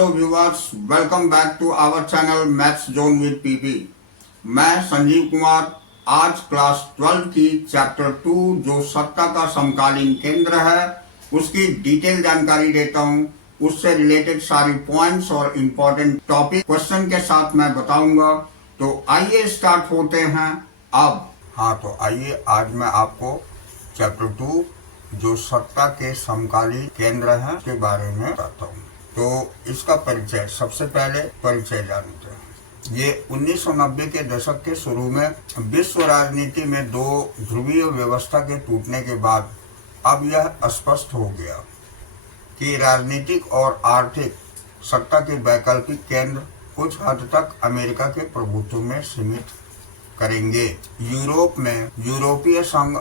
Hello viewers, welcome back to our channel maths zone with PP. मैं संजीव कुमार आज class 12 की chapter 2 जो सत्ता का समकालीन केंद्र है उसकी डिटेल जानकारी देता हूँ। उससे रिलेटेड सारी पॉइंट्स और इम्पोर्टेंट टॉपिक क्वेश्चन के साथ मैं बताऊंगा। तो आइए स्टार्ट होते हैं अब। तो आइए आज मैं आपको चैप्टर 2 जो सत्ता के समकालीन केंद्र हैं के बारे में बताता हूँ। तो इसका परिचय, सबसे पहले परिचय जानते हैं। ये 1990 के दशक के शुरू में विश्व राजनीति में दो ध्रुवीय व्यवस्था के टूटने के बाद अब यह स्पष्ट हो गया कि राजनीतिक और आर्थिक सत्ता के वैकल्पिक केंद्र कुछ हद तक अमेरिका के प्रभुत्व में सीमित करेंगे। यूरोप में यूरोपीय संघ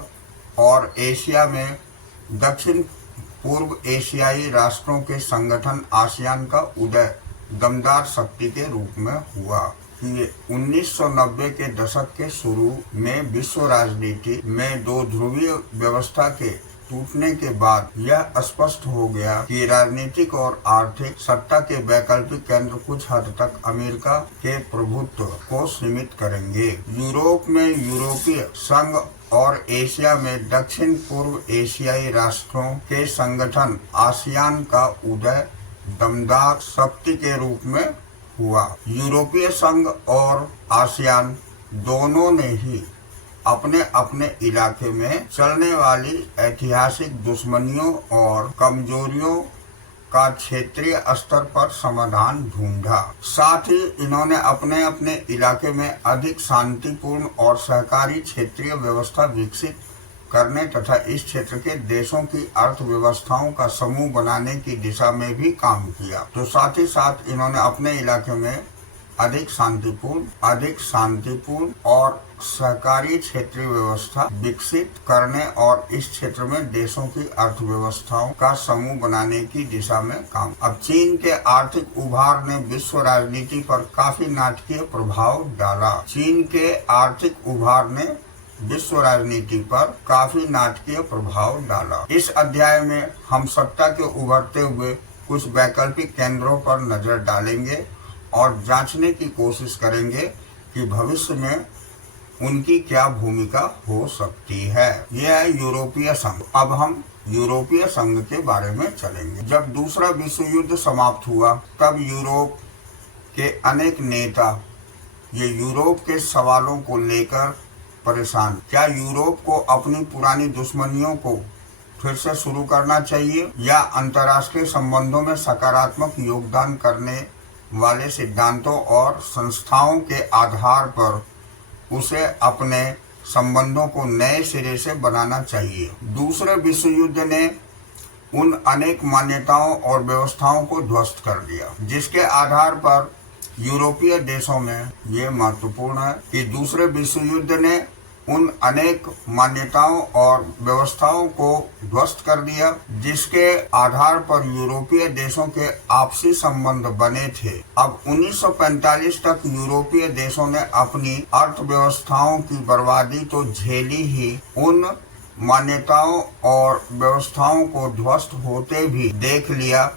और एशिया में दक्षिण पूर्व एशियाई राष्ट्रों के संगठन आसियान का उदय दमदार शक्ति के रूप में हुआ। ये 1990 के दशक के शुरू में विश्व राजनीति में दो ध्रुवीय व्यवस्था के टूटने के बाद यह स्पष्ट हो गया कि राजनीतिक और आर्थिक सत्ता के वैकल्पिक केंद्र कुछ हद तक अमेरिका के प्रभुत्व को सीमित करेंगे। यूरोप में यूरोपीय संघ और एशिया में दक्षिण पूर्व एशियाई राष्ट्रों के संगठन आसियान का उदय दमदार शक्ति के रूप में हुआ। यूरोपीय संघ और आसियान दोनों ने ही अपने अपने इलाके में चलने वाली ऐतिहासिक दुश्मनियों और कमजोरियों का क्षेत्रीय स्तर पर समाधान ढूंढा। साथ ही इन्होंने अपने अपने इलाके में अधिक शांतिपूर्ण और सहकारी क्षेत्रीय व्यवस्था विकसित करने तथा इस क्षेत्र के देशों की अर्थव्यवस्थाओं का समूह बनाने की दिशा में भी काम किया। तो साथ ही साथ इन्होंने अपने इलाके में अधिक शांतिपूर्ण और सहकारी क्षेत्रीय व्यवस्था विकसित करने और इस क्षेत्र में देशों की अर्थव्यवस्थाओं का समूह बनाने की दिशा में काम। अब चीन के आर्थिक उभार ने विश्व राजनीति पर काफी नाटकीय प्रभाव डाला। चीन के आर्थिक उभार ने विश्व राजनीति पर काफी नाटकीय प्रभाव डाला। इस अध्याय में हम सत्ता के उभरते हुए कुछ वैकल्पिक केंद्रों पर नजर डालेंगे और जांचने की कोशिश करेंगे कि भविष्य में उनकी क्या भूमिका हो सकती है। यह है यूरोपीय संघ। अब हम यूरोपीय संघ के बारे में चलेंगे। जब दूसरा विश्व युद्ध समाप्त हुआ तब यूरोप के अनेक नेता ये यूरोप के सवालों को लेकर परेशान। क्या यूरोप को अपनी पुरानी दुश्मनियों को फिर से शुरू करना चाहिए या अंतर्राष्ट्रीय संबंधों में सकारात्मक योगदान करने वाले सिद्धांतों और संस्थाओं के आधार पर उसे अपने संबंधों को नए सिरे से बनाना चाहिए। दूसरे विश्व युद्ध ने उन अनेक मान्यताओं और व्यवस्थाओं को ध्वस्त कर दिया जिसके आधार पर यूरोपीय देशों में ये महत्वपूर्ण है कि दूसरे विश्व युद्ध ने उन अनेक मान्यताओं और व्यवस्थाओं को ध्वस्त कर दिया जिसके आधार पर यूरोपीय देशों के आपसी संबंध बने थे। अब 1945 तक यूरोपीय देशों ने अपनी अर्थव्यवस्थाओं की बर्बादी तो झेली ही, उन मान्यताओं और व्यवस्थाओं को ध्वस्त होते भी देख लिया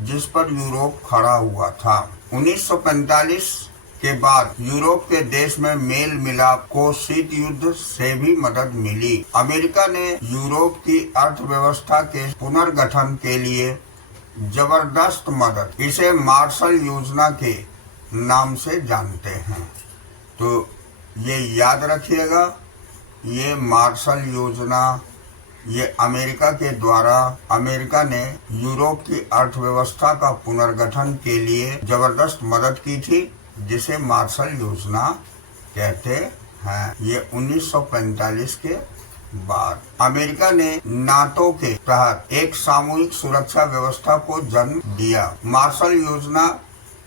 जिस पर यूरोप खड़ा हुआ था। 1945 के बाद यूरोप के देश में मेल मिलाप को शीत युद्ध से भी मदद मिली। अमेरिका ने यूरोप की अर्थव्यवस्था के पुनर्गठन के लिए जबरदस्त मदद, इसे मार्शल योजना के नाम से जानते हैं। तो ये याद रखिएगा, ये मार्शल योजना ये अमेरिका के द्वारा अमेरिका ने यूरोप की अर्थव्यवस्था का पुनर्गठन के लिए जबरदस्त मदद की थी जिसे मार्शल योजना कहते हैं। ये 1945 के बाद अमेरिका ने नाटो के तहत एक सामूहिक सुरक्षा व्यवस्था को जन्म दिया। मार्शल योजना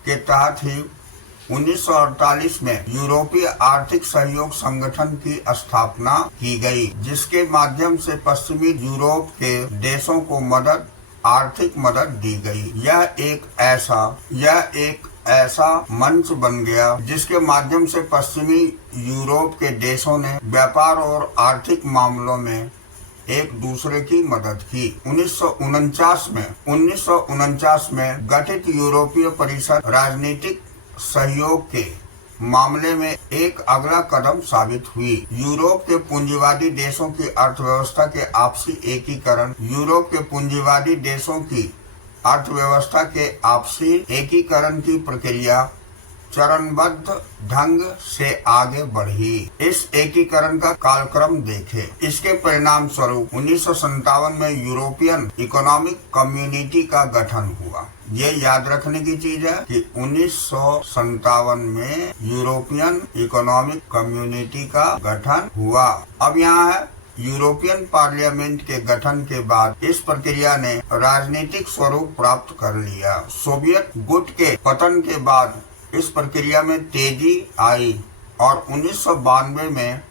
के तहत ही 1948 में यूरोपीय आर्थिक सहयोग संगठन की स्थापना की गई जिसके माध्यम से पश्चिमी यूरोप के देशों को आर्थिक मदद दी गई। यह एक ऐसा मंच बन गया जिसके माध्यम से पश्चिमी यूरोप के देशों ने व्यापार और आर्थिक मामलों में एक दूसरे की मदद की। 1949 में गठित यूरोपीय परिषद राजनीतिक सहयोग के मामले में एक अगला कदम साबित हुई। यूरोप के पूंजीवादी देशों की अर्थव्यवस्था के आपसी एकीकरण की प्रक्रिया चरणबद्ध ढंग से आगे बढ़ी। इस एकीकरण का कालक्रम देखें। इसके परिणाम स्वरूप 1957 में यूरोपियन इकोनॉमिक कम्युनिटी का गठन हुआ। ये याद रखने की चीज है कि 1957 में यूरोपियन इकोनॉमिक कम्युनिटी का गठन हुआ। अब यहाँ है यूरोपियन पार्लियामेंट के गठन के बाद इस प्रक्रिया ने राजनीतिक स्वरूप प्राप्त कर लिया। सोवियत गुट के पतन के बाद इस प्रक्रिया में तेजी आई और 1992 में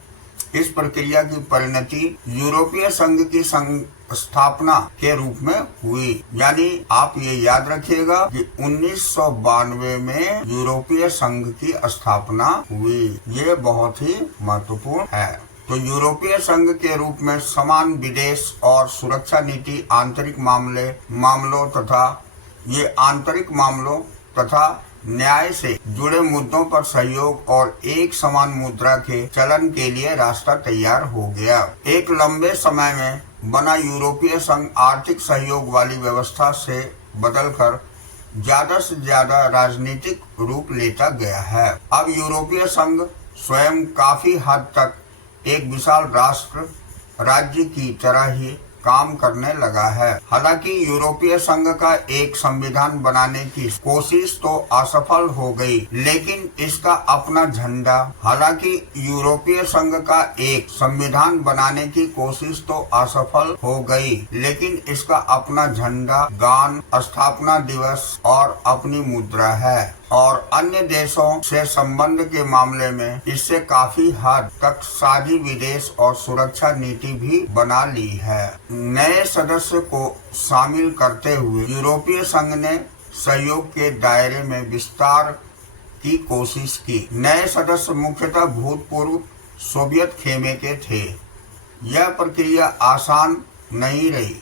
इस प्रक्रिया की परिणति यूरोपीय संघ की स्थापना के रूप में हुई। यानी आप ये याद रखिएगा कि 1992 में यूरोपीय संघ की स्थापना हुई। ये बहुत ही महत्वपूर्ण है। तो यूरोपीय संघ के रूप में समान विदेश और सुरक्षा नीति, आंतरिक मामलों तथा न्याय से जुड़े मुद्दों पर सहयोग और एक समान मुद्रा के चलन के लिए रास्ता तैयार हो गया। एक लंबे समय में बना यूरोपीय संघ आर्थिक सहयोग वाली व्यवस्था से बदलकर ज्यादा से ज्यादा राजनीतिक रूप लेता गया है। अब यूरोपीय संघ स्वयं काफी हद तक एक विशाल राज्य की तरह ही काम करने लगा है। हालांकि यूरोपीय संघ का एक संविधान बनाने की कोशिश तो असफल हो गई, लेकिन इसका अपना झंडा गान, स्थापना दिवस और अपनी मुद्रा है और अन्य देशों से संबंध के मामले में इससे काफी हद तक साझी विदेश और सुरक्षा नीति भी बना ली है। नए सदस्य को शामिल करते हुए यूरोपीय संघ ने सहयोग के दायरे में विस्तार की कोशिश की। नए सदस्य मुख्यतः भूतपूर्व सोवियत खेमे के थे। यह प्रक्रिया आसान नहीं रही।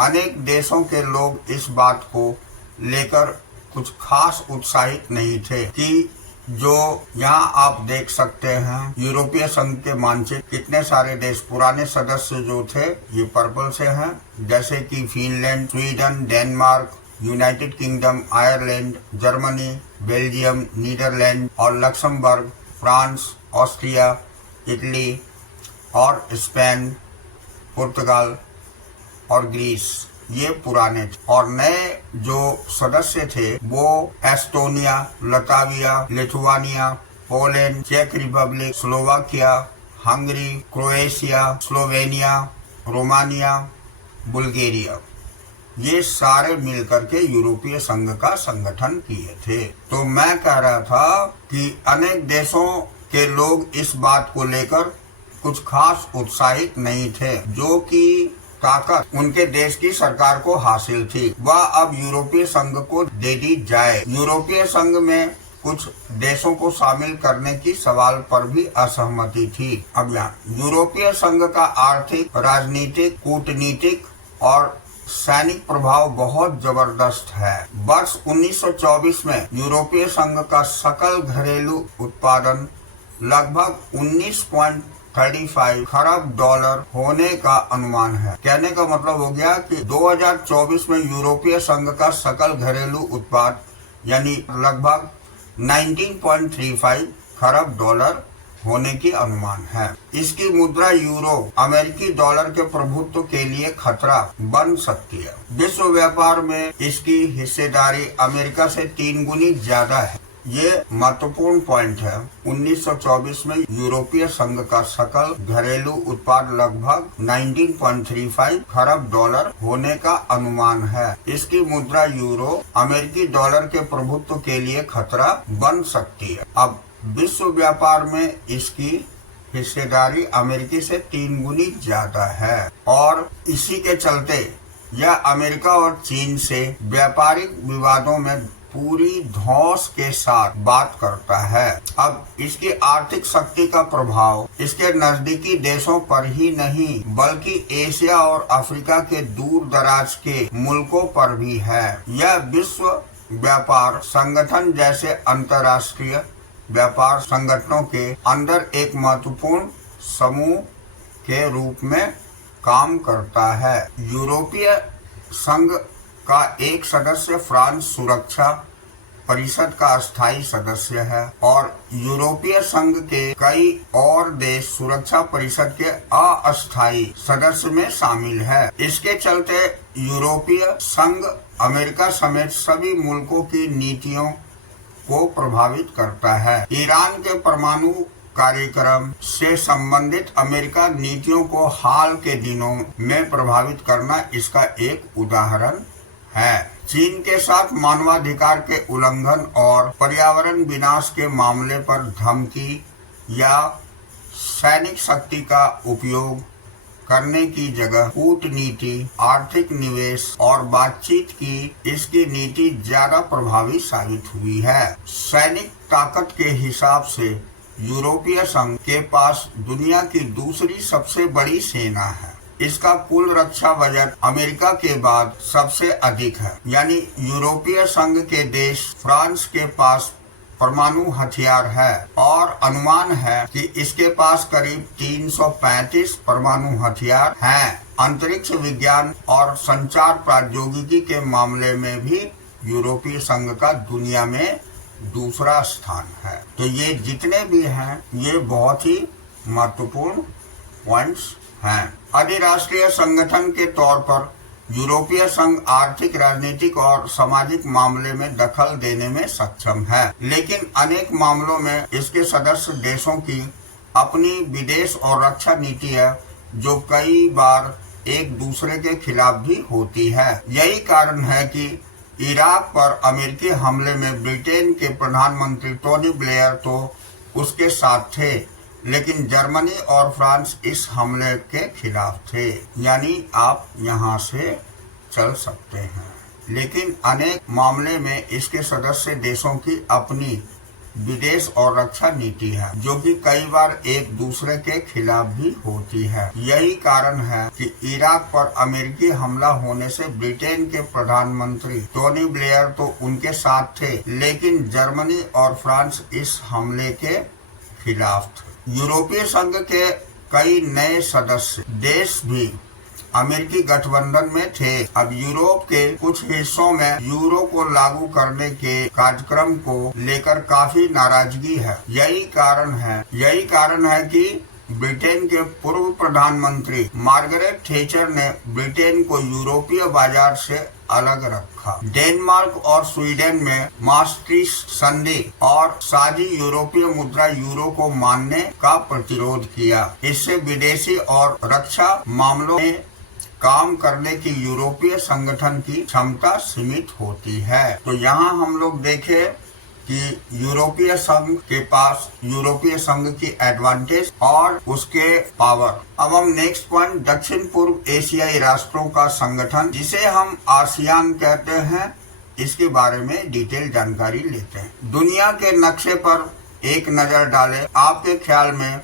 अनेक देशों के लोग इस बात को लेकर कुछ खास उत्साहित नहीं थे कि जो यहाँ आप देख सकते हैं यूरोपीय संघ के मानचित्र, कितने सारे देश पुराने सदस्य जो थे ये पर्पल से हैं, जैसे कि Finland, Sweden, Denmark, United Kingdom, Ireland, Germany, Belgium, Netherland और लक्समबर्ग, फ्रांस, ऑस्ट्रिया, इटली और स्पेन, पुर्तगाल और ग्रीस, ये पुराने थे। और नए जो सदस्य थे वो एस्टोनिया, लताविया, लिथुआनिया, पोलैंड, चेक Republic, Slovakia, Hungary, Croatia, Slovenia, Romania, Bulgaria, ये सारे मिलकर के यूरोपीय संघ का संगठन किए थे। तो मैं कह रहा था कि अनेक देशों के लोग इस बात को लेकर कुछ खास उत्साहित नहीं थे। जो कि ताकत उनके देश की सरकार को हासिल थी वह अब यूरोपीय संघ को दे दी जाए। यूरोपीय संघ में कुछ देशों को शामिल करने की सवाल पर भी असहमति थी। अब यहाँ यूरोपीय संघ का आर्थिक, राजनीतिक, कूटनीतिक और सैनिक प्रभाव बहुत जबरदस्त है। वर्ष 1924 में यूरोपीय संघ का सकल घरेलू उत्पादन लगभग 19.35 खरब डॉलर होने का अनुमान है। कहने का मतलब हो गया कि 2024 में यूरोपीय संघ का सकल घरेलू उत्पाद यानी लगभग 19.35 खरब डॉलर होने की अनुमान है। इसकी मुद्रा यूरो अमेरिकी डॉलर के प्रभुत्व के लिए खतरा बन सकती है। विश्व व्यापार में इसकी हिस्सेदारी अमेरिका से 3 गुनी ज्यादा है। ये महत्वपूर्ण पॉइंट है। 1924 में यूरोपीय संघ का सकल घरेलू उत्पाद लगभग 19.35 खरब डॉलर होने का अनुमान है। इसकी मुद्रा यूरो अमेरिकी डॉलर के प्रभुत्व के लिए खतरा बन सकती है। अब विश्व व्यापार में इसकी हिस्सेदारी अमेरिकी से 3 गुनी ज्यादा है और इसी के चलते यह अमेरिका और चीन से व्यापारिक विवादों में पूरी धौंस के साथ बात करता है। अब इसकी आर्थिक शक्ति का प्रभाव इसके नजदीकी देशों पर ही नहीं बल्कि एशिया और अफ्रीका के दूर दराज के मुल्कों पर भी है। यह विश्व व्यापार संगठन जैसे अंतर्राष्ट्रीय व्यापार संगठनों के अंदर एक महत्वपूर्ण समूह के रूप में काम करता है। यूरोपीय संघ का एक सदस्य फ्रांस सुरक्षा परिषद का स्थायी सदस्य है और यूरोपीय संघ के कई और देश सुरक्षा परिषद के अस्थायी सदस्य में शामिल है। इसके चलते यूरोपीय संघ अमेरिका समेत सभी मुल्कों की नीतियों को प्रभावित करता है। ईरान के परमाणु कार्यक्रम से संबंधित अमेरिका नीतियों को हाल के दिनों में प्रभावित करना इसका एक उदाहरण है। चीन के साथ मानवाधिकार के उल्लंघन और पर्यावरण विनाश के मामले पर धमकी या सैनिक शक्ति का उपयोग करने की जगह कूटनीति, आर्थिक निवेश और बातचीत की इसकी नीति ज्यादा प्रभावी साबित हुई है। सैनिक ताकत के हिसाब से यूरोपीय संघ के पास दुनिया की दूसरी सबसे बड़ी सेना है। इसका कुल रक्षा बजट अमेरिका के बाद सबसे अधिक है। यानी यूरोपीय संघ के देश फ्रांस के पास परमाणु हथियार है और अनुमान है कि इसके पास करीब 335 परमाणु हथियार हैं। अंतरिक्ष विज्ञान और संचार प्रौद्योगिकी के मामले में भी यूरोपीय संघ का दुनिया में दूसरा स्थान है। तो ये जितने भी हैं ये बहुत ही महत्वपूर्ण पॉइंट्स हैं। अधिराष्ट्रीय संगठन के तौर पर यूरोपीय संघ आर्थिक, राजनीतिक और सामाजिक मामले में दखल देने में सक्षम है, लेकिन अनेक मामलों में इसके सदस्य देशों की अपनी विदेश और रक्षा नीति है जो कई बार एक दूसरे के खिलाफ भी होती है। यही कारण है कि इराक पर अमेरिकी हमले में ब्रिटेन के प्रधानमंत्री टोनी ब्लेयर तो उसके साथ थे, लेकिन जर्मनी और फ्रांस इस हमले के खिलाफ थे। यानी आप यहाँ से चल सकते हैं, लेकिन अनेक मामले में इसके सदस्य देशों की अपनी विदेश और रक्षा नीति है जो कि कई बार एक दूसरे के खिलाफ भी होती है। यही कारण है कि इराक पर अमेरिकी हमला होने से ब्रिटेन के प्रधानमंत्री टोनी ब्लेयर तो उनके साथ थे, लेकिन जर्मनी और फ्रांस इस हमले के खिलाफ थे। यूरोपीय संघ के कई नए सदस्य देश भी अमेरिकी गठबंधन में थे। अब यूरोप के कुछ हिस्सों में यूरो को लागू करने के कार्यक्रम को लेकर काफी नाराजगी है। यही कारण है कि ब्रिटेन के पूर्व प्रधानमंत्री मार्गरेट थैचर ने ब्रिटेन को यूरोपीय बाजार से अलग रखा। डेनमार्क और स्वीडन में maastricht संधि और साझी यूरोपीय मुद्रा यूरो को मानने का प्रतिरोध किया। इससे विदेशी और रक्षा मामलों में काम करने की यूरोपीय संगठन की क्षमता सीमित होती है। तो यहाँ हम लोग देखें कि यूरोपीय संघ के पास यूरोपीय संघ की एडवांटेज और उसके पावर। अब हम नेक्स्ट पॉइंट, दक्षिण पूर्व एशियाई राष्ट्रों का संगठन जिसे हम आसियान कहते हैं, इसके बारे में डिटेल जानकारी लेते हैं। दुनिया के नक्शे पर एक नजर डालें। आपके ख्याल में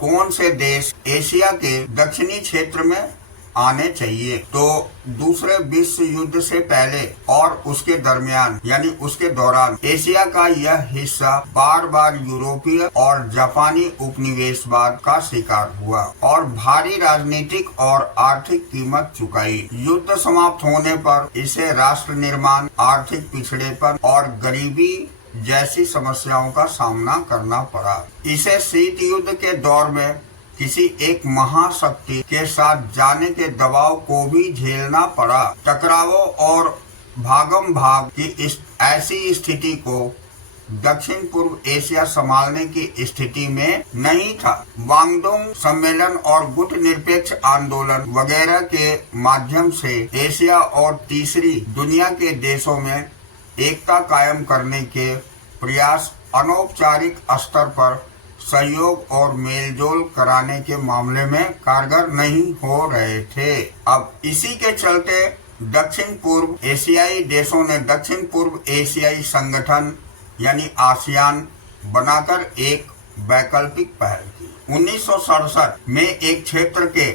कौन से देश एशिया के दक्षिणी क्षेत्र में आने चाहिए? तो दूसरे विश्व युद्ध से पहले और उसके दरमियान यानी उसके दौरान एशिया का यह हिस्सा बार बार यूरोपीय और जापानी उपनिवेशवाद का शिकार हुआ और भारी राजनीतिक और आर्थिक कीमत चुकाई। युद्ध समाप्त होने पर इसे राष्ट्र निर्माण, आर्थिक पिछड़ेपन और गरीबी जैसी समस्याओं का सामना करना पड़ा। इसे शीत युद्ध के दौर में किसी एक महाशक्ति के साथ जाने के दबाव को भी झेलना पड़ा। टकरावों और भागम भाग की ऐसी स्थिति को दक्षिण पूर्व एशिया संभालने की स्थिति में नहीं था। वांगडोंग सम्मेलन और गुट निरपेक्ष आंदोलन वगैरह के माध्यम से एशिया और तीसरी दुनिया के देशों में एकता कायम करने के प्रयास अनौपचारिक स्तर पर सहयोग और मेलजोल कराने के मामले में कारगर नहीं हो रहे थे। अब इसी के चलते दक्षिण पूर्व एशियाई देशों ने दक्षिण पूर्व एशियाई संगठन यानी आसियान बनाकर एक वैकल्पिक पहल की। 1967 में एक क्षेत्र के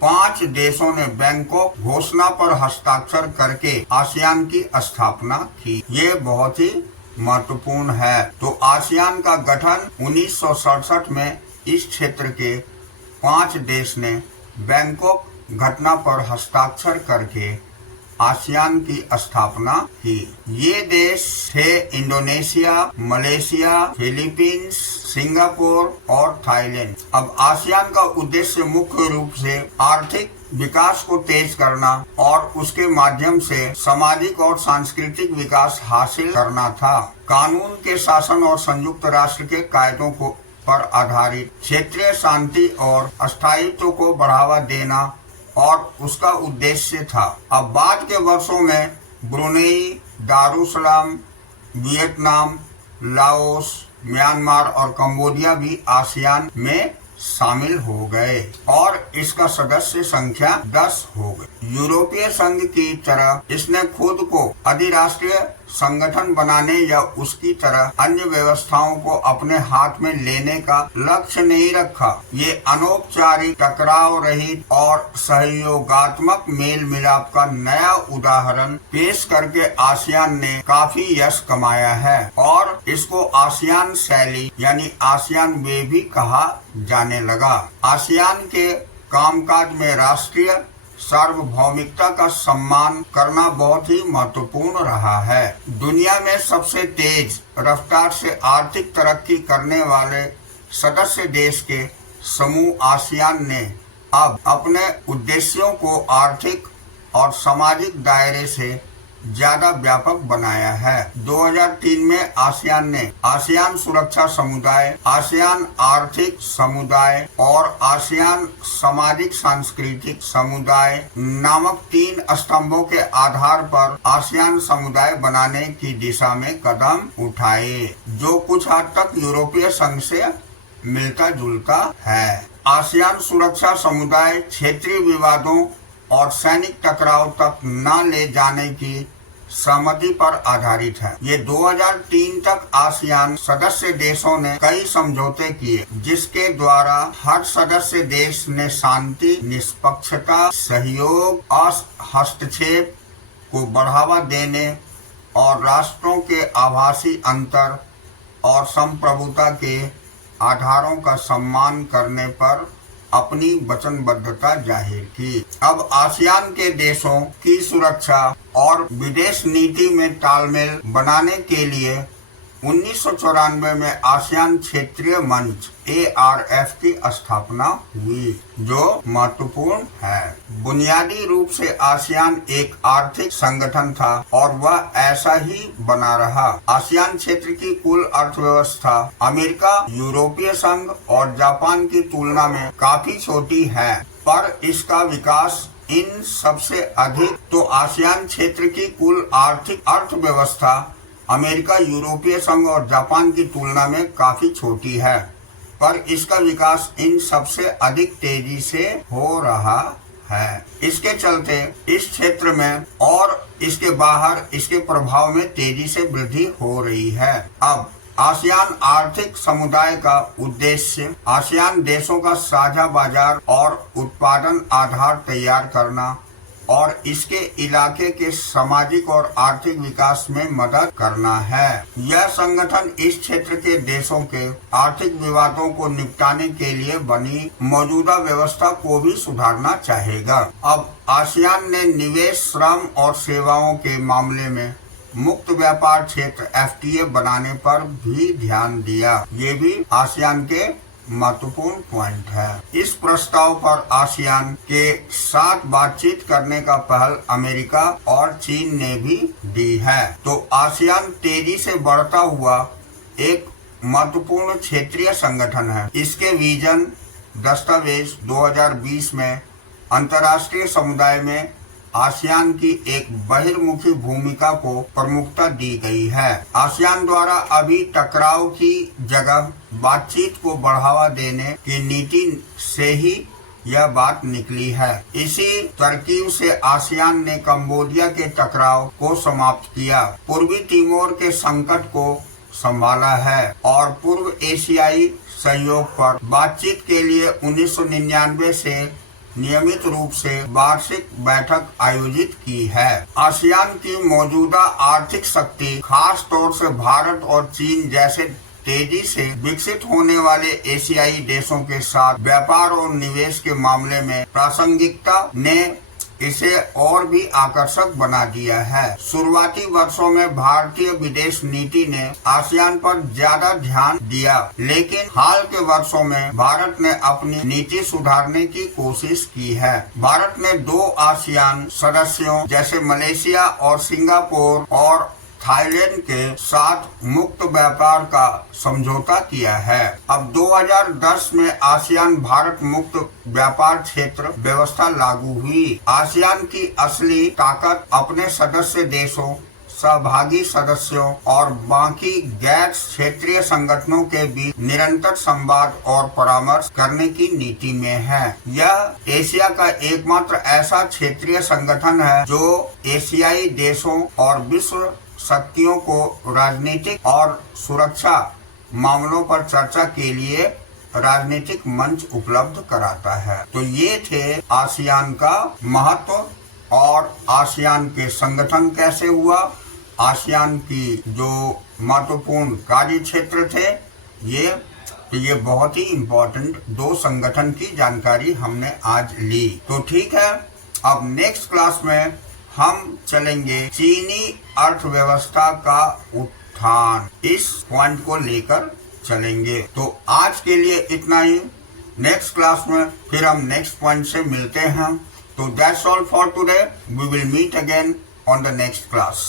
5 देशों ने बैंकॉक घोषणा पर हस्ताक्षर करके आसियान की स्थापना की। ये बहुत ही महत्वपूर्ण है। तो आसियान का गठन 1967 में इस क्षेत्र के 5 देश ने बैंकॉक घटना पर हस्ताक्षर करके आसियान की स्थापना की। ये देश थे इंडोनेशिया, मलेशिया, फिलीपींस, सिंगापुर और थाईलैंड। अब आसियान का उद्देश्य मुख्य रूप से आर्थिक विकास को तेज करना और उसके माध्यम से सामाजिक और सांस्कृतिक विकास हासिल करना था। कानून के शासन और संयुक्त राष्ट्र के कायदों को पर आधारित क्षेत्रीय शांति और स्थायित्व को बढ़ावा देना और उसका उद्देश्य था। अब बाद के वर्षों में Brunei, Darussalam, Vietnam, Laos, Myanmar और कंबोडिया भी आसियान में शामिल हो गए और इसका सदस्य संख्या 10 हो गई। यूरोपीय संघ की तरह इसने खुद को अधिराष्ट्रीय संगठन बनाने या उसकी तरह अन्य व्यवस्थाओं को अपने हाथ में लेने का लक्ष्य नहीं रखा। ये अनौपचारिक, टकराव रहित और सहयोगात्मक मेल मिलाप का नया उदाहरण पेश करके आसियान ने काफी यश कमाया है और इसको आसियान शैली यानी आसियान वे भी कहा जाने लगा। आसियान के कामकाज में राष्ट्रीय सार्वभौमिकता का सम्मान करना बहुत ही महत्वपूर्ण रहा है। दुनिया में सबसे तेज रफ्तार से आर्थिक तरक्की करने वाले सदस्य देश के समूह आसियान ने अब अपने उद्देश्यों को आर्थिक और सामाजिक दायरे से ज्यादा व्यापक बनाया है। 2003 में आसियान ने आसियान सुरक्षा समुदाय, आसियान आर्थिक समुदाय और आसियान सामाजिक सांस्कृतिक समुदाय नामक 3 स्तंभों के आधार पर आसियान समुदाय बनाने की दिशा में कदम उठाए, जो कुछ हद तक यूरोपीय संघ से मिलता जुलता है। आसियान सुरक्षा समुदाय क्षेत्रीय विवादों और सैनिक टकराव तक न ले जाने की सहमति पर आधारित है। ये 2003 तक आसियान सदस्य देशों ने कई समझौते किए, जिसके द्वारा हर सदस्य देश ने शांति, निष्पक्षता, सहयोग, हस्तक्षेप को बढ़ावा देने और राष्ट्रों के आभासी अंतर और संप्रभुता के आधारों का सम्मान करने पर अपनी वचनबद्धता जाहिर की। अब आसियान के देशों की सुरक्षा और विदेश नीति में तालमेल बनाने के लिए 1994 में आसियान क्षेत्रीय मंच ARF की स्थापना हुई, जो महत्वपूर्ण है। बुनियादी रूप से आसियान एक आर्थिक संगठन था और वह ऐसा ही बना रहा। आसियान क्षेत्र की कुल अर्थव्यवस्था अमेरिका, यूरोपीय संघ और जापान की तुलना में काफी छोटी है, पर इसका विकास इन सबसे अधिक। तो आसियान क्षेत्र की कुल आर्थिक अर्थव्यवस्था अमेरिका, यूरोपीय संघ और जापान की तुलना में काफी छोटी है, पर इसका विकास इन सबसे अधिक तेजी से हो रहा है। इसके चलते इस क्षेत्र में और इसके बाहर इसके प्रभाव में तेजी से वृद्धि हो रही है। अब आसियान आर्थिक समुदाय का उद्देश्य आसियान देशों का साझा बाजार और उत्पादन आधार तैयार करना और इसके इलाके के सामाजिक और आर्थिक विकास में मदद करना है। यह संगठन इस क्षेत्र के देशों के आर्थिक विवादों को निपटाने के लिए बनी मौजूदा व्यवस्था को भी सुधारना चाहेगा। अब आसियान ने निवेश, श्रम और सेवाओं के मामले में मुक्त व्यापार क्षेत्र FTA बनाने पर भी ध्यान दिया। ये भी आसियान के महत्वपूर्ण पॉइंट है। इस प्रस्ताव पर आसियान के साथ बातचीत करने का पहल अमेरिका और चीन ने भी दी है। तो आसियान तेजी से बढ़ता हुआ एक महत्वपूर्ण क्षेत्रीय संगठन है। इसके विजन दस्तावेज 2020 में अंतर्राष्ट्रीय समुदाय में आसियान की एक बहिर्मुखी भूमिका को प्रमुखता दी गई है। आसियान द्वारा अभी टकराव की जगह बातचीत को बढ़ावा देने की नीति से ही यह बात निकली है। इसी तरकीब से आसियान ने कंबोडिया के टकराव को समाप्त किया, पूर्वी तिमोर के संकट को संभाला है और पूर्व एशियाई सहयोग पर बातचीत के लिए 1999 से नियमित रूप से वार्षिक बैठक आयोजित की है। आसियान की मौजूदा आर्थिक शक्ति खास तौर से भारत और चीन जैसे तेजी से विकसित होने वाले एशियाई देशों के साथ व्यापार और निवेश के मामले में प्रासंगिकता ने इसे और भी आकर्षक बना दिया है। शुरुआती वर्षों में भारतीय विदेश नीति ने आसियान पर ज्यादा ध्यान दिया, लेकिन हाल के वर्षों में भारत ने अपनी नीति सुधारने की कोशिश की है। भारत ने 2 आसियान सदस्यों जैसे मलेशिया और सिंगापुर और थाईलैंड के साथ मुक्त व्यापार का समझौता किया है। अब 2010 में आसियान भारत मुक्त व्यापार क्षेत्र व्यवस्था लागू हुई। आसियान की असली ताकत अपने सदस्य देशों, सहभागी सदस्यों और बाकी गैर क्षेत्रीय संगठनों के बीच निरंतर संवाद और परामर्श करने की नीति में है। यह एशिया का एकमात्र ऐसा क्षेत्रीय संगठन है जो एशियाई देशों और विश्व शक्तियों को राजनीतिक और सुरक्षा मामलों पर चर्चा के लिए राजनीतिक मंच उपलब्ध कराता है। तो ये थे आसियान का महत्व और आसियान के संगठन कैसे हुआ, आसियान की जो महत्वपूर्ण कार्य क्षेत्र थे, ये बहुत ही इम्पोर्टेंट 2 संगठन की जानकारी हमने आज ली। तो ठीक है, अब नेक्स्ट क्लास में हम चलेंगे चीनी अर्थव्यवस्था का उत्थान, इस पॉइंट को लेकर चलेंगे। तो आज के लिए इतना ही। नेक्स्ट क्लास में फिर हम नेक्स्ट पॉइंट से मिलते हैं। तो that's all for today. We will meet again on the next class.